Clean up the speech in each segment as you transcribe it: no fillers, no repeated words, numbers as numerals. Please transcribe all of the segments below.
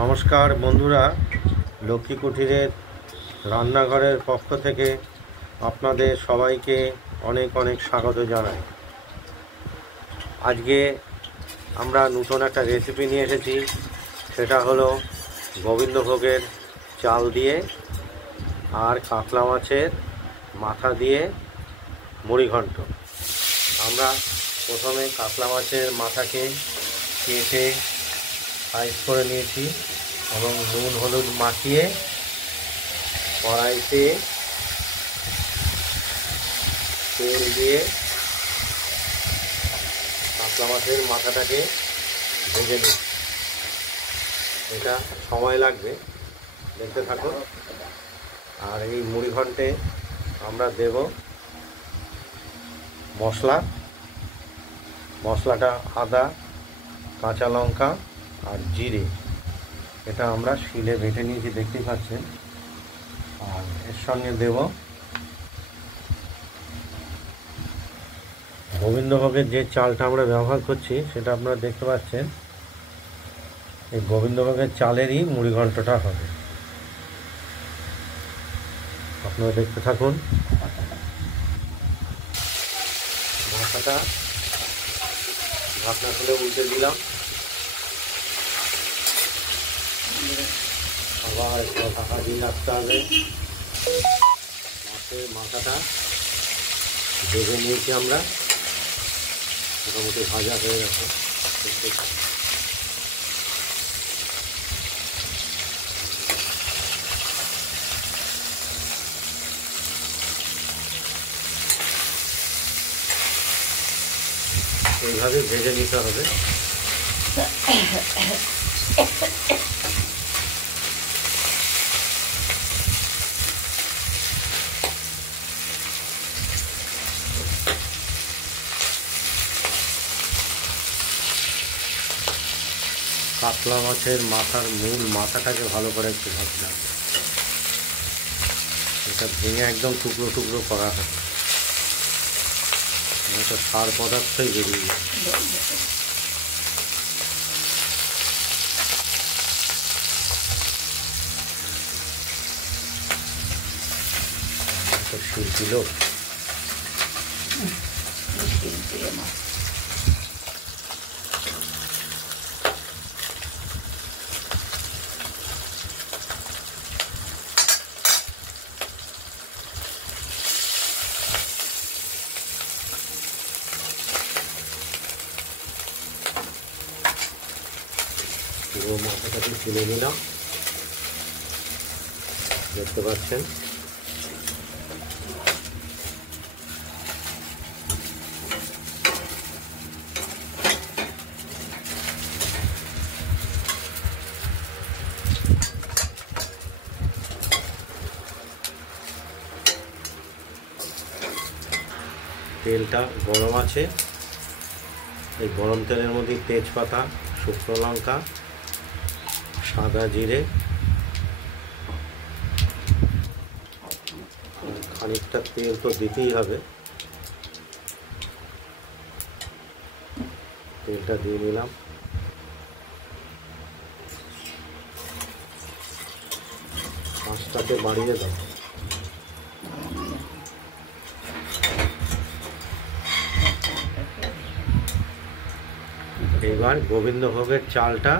নমস্কার বন্ধুরা, লক্ষ্মী কুঠিরের রান্নাঘরের পক্ষ থেকে আপনাদের সবাইকে অনেক অনেক স্বাগত জানাই। আজকে আমরা নতুন একটা রেসিপি নিয়ে এসেছি, সেটা হলো গোবিন্দভোগের চাল দিয়ে আর কাতলা মাছের মাথা দিয়ে মুড়িঘণ্ট। আমরা প্রথমে কাতলা মাছের মাথাকে কেটে সাইজ করে নিয়েছি এবং নুন হলুদ মাখিয়ে কড়াইতে তেল দিয়ে কাতলা মাছের মাথাটাকে ভেজে নিচ্ছি। এটা সময় লাগবে, দেখতে থাকুন। আর এই মুড়িঘণ্টে আমরা দেব মশলাটা আদা, কাঁচা লঙ্কা আর জিরে। এটা আমরা শিলে বেটে নিয়েছি, দেখতেই পাচ্ছেন। আর এর সঙ্গে দেব গোবিন্দভোগের যে চালটা আমরা ব্যবহার করছি, সেটা আপনারা দেখতে পাচ্ছেন। এই গোবিন্দভোগের চালেরই মুড়িঘণ্টটা হবে। আপনারা দেখতে থাকুন। মাথাটা ঢাকনা খুলে উল্টে দিলাম, আবার ঢাকা দিয়ে রাখতে হবে। মাছের মাথাটা ভেজে নিয়েছি আমরা, মোটামুটি ভাজা হয়ে গেছে। এইভাবে ভেজে নিতে হবে। কাতলা মাছের মাথার মূল মাথাটাকে ভালো করে একটু ভাজতে হবে। এটা ভেঙে একদম টুকরো টুকরো করা হয়, এটা সার পদার্থই বেরিয়ে যায়। শিল্পী লোক। পুরো মাথাটাকে তুলে নিলাম, দেখতে পাচ্ছেন। তেলটা গরম আছে, এই গরম তেলের মধ্যে তেজপাতা, শুকনো লঙ্কা, সাদা জিরে, খানিকটা তেল তো দিতেই হবে। তেলটা দিয়ে নিলাম। আঁচটাকে বাড়িয়ে দাও। এবার গোবিন্দভোগের চালটা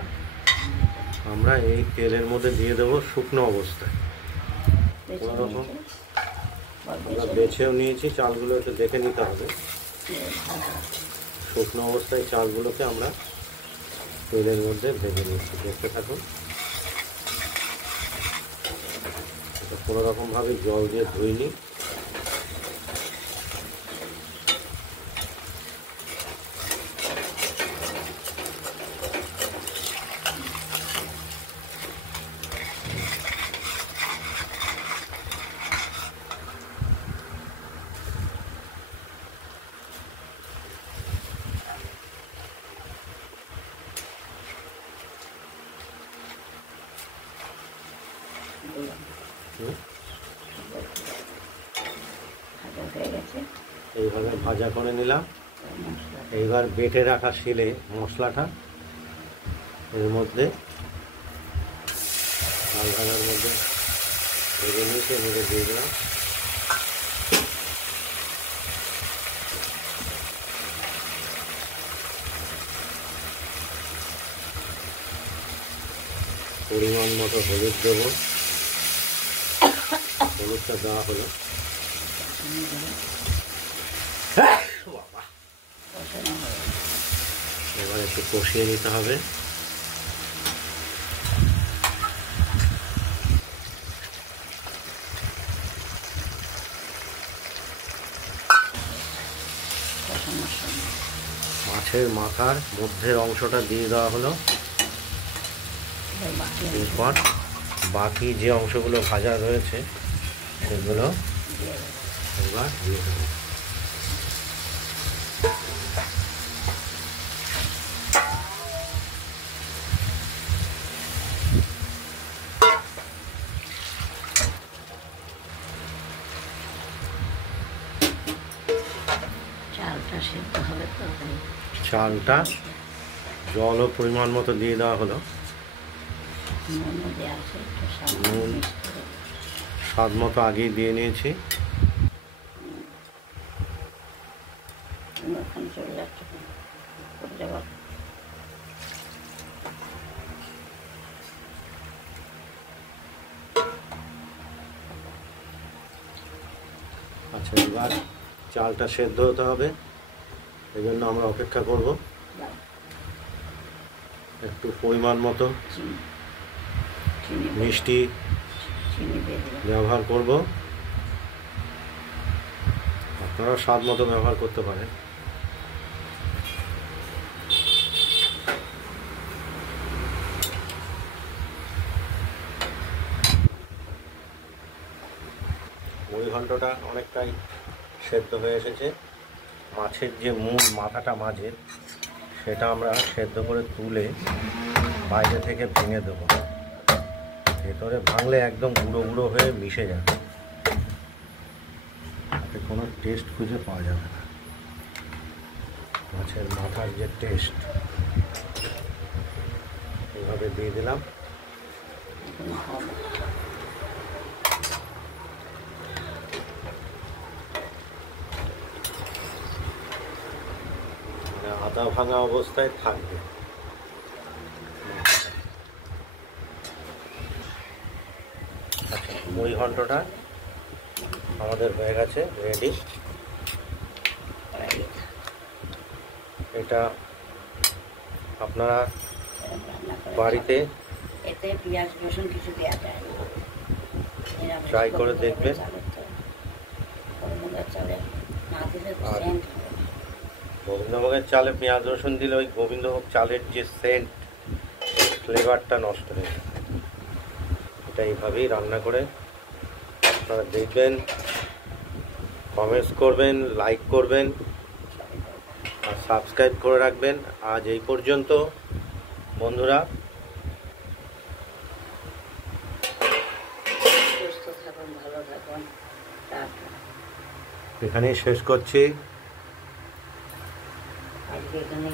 আমরা এই তেলের মধ্যে দিয়ে দেবো শুকনো অবস্থায়। কোনোরকম আমরা বেছেও নিয়েছি, চালগুলো একটু দেখে নিতে হবে। শুকনো অবস্থায় চালগুলোকে আমরা তেলের মধ্যে ভেজে নিচ্ছি, দেখতে থাকুন। এটা কোনোরকমভাবে জল দিয়ে ধুইনি। এইভাবে ভাজা করে নিলাম। এইবার বেটে রাখা শিলে মশলাটা এর মধ্যে লাল ভাজার মধ্যে ভেজে নিয়েছি, এমনি দিয়ে দিলাম। পরিমাণ মতো হলুদ দেবো, হলুদটা দেওয়া হলো। এবার একটু কষিয়ে নিতে হবে। মাছের মাথার মধ্যের অংশটা দিয়ে দেওয়া হলো। এরপর বাকি যে অংশগুলো ভাজা রয়েছে সেগুলো এবার দিয়ে দেবো। চালটা জলও পরিমাণ মতো দিয়ে দেওয়া হলো। নুন স্বাদ মতো আগেই দিয়ে নিয়েছি। আচ্ছা, এবার চালটা সেদ্ধ হতে হবে, এই জন্য আমরা অপেক্ষা করব। একটু পরিমাণ মতো মিষ্টি ব্যবহার করব, আপনারা স্বাদ মতো ব্যবহার করতে পারেন। মুড়ি ঘন্টটা অনেকটাই সেদ্ধ হয়ে এসেছে। মাছের যে মূল মাথাটা মাঝের, সেটা আমরা সেদ্ধ করে তুলে বাইরে থেকে ভেঙে দেবো। ভেতরে ভাঙলে একদম গুঁড়ো গুঁড়ো হয়ে মিশে যাবে, তাতে কোনো টেস্ট খুঁজে পাওয়া যাবে না। মাছের মাথার যে টেস্ট, এইভাবে দিয়ে দিলাম। আধা ভাঙা অবস্থায় থাকবে। আচ্ছা, মুড়ি ঘন্টটা আমাদের হয়ে গেছে, রেডি। এটা আপনারা বাড়িতে এতে পেঁয়াজ রসুন কিছু দেওয়া যায় না, ট্রাই করে দেখবেন। গোবিন্দভোগের চালে পেঁয়াজ রসুন দিলে ওই গোবিন্দভোগ চালের যে সেন্ট, ফ্লেভারটা নষ্ট হয়ে যায়। এটা এইভাবেই রান্না করে আপনারা দেখবেন, কমেন্টস করবেন, লাইক করবেন আর সাবস্ক্রাইব করে রাখবেন। আজ এই পর্যন্ত বন্ধুরা, সুস্থ থাকুন, ভালো থাকুন, এখানেই শেষ করছি। আজকে এখানে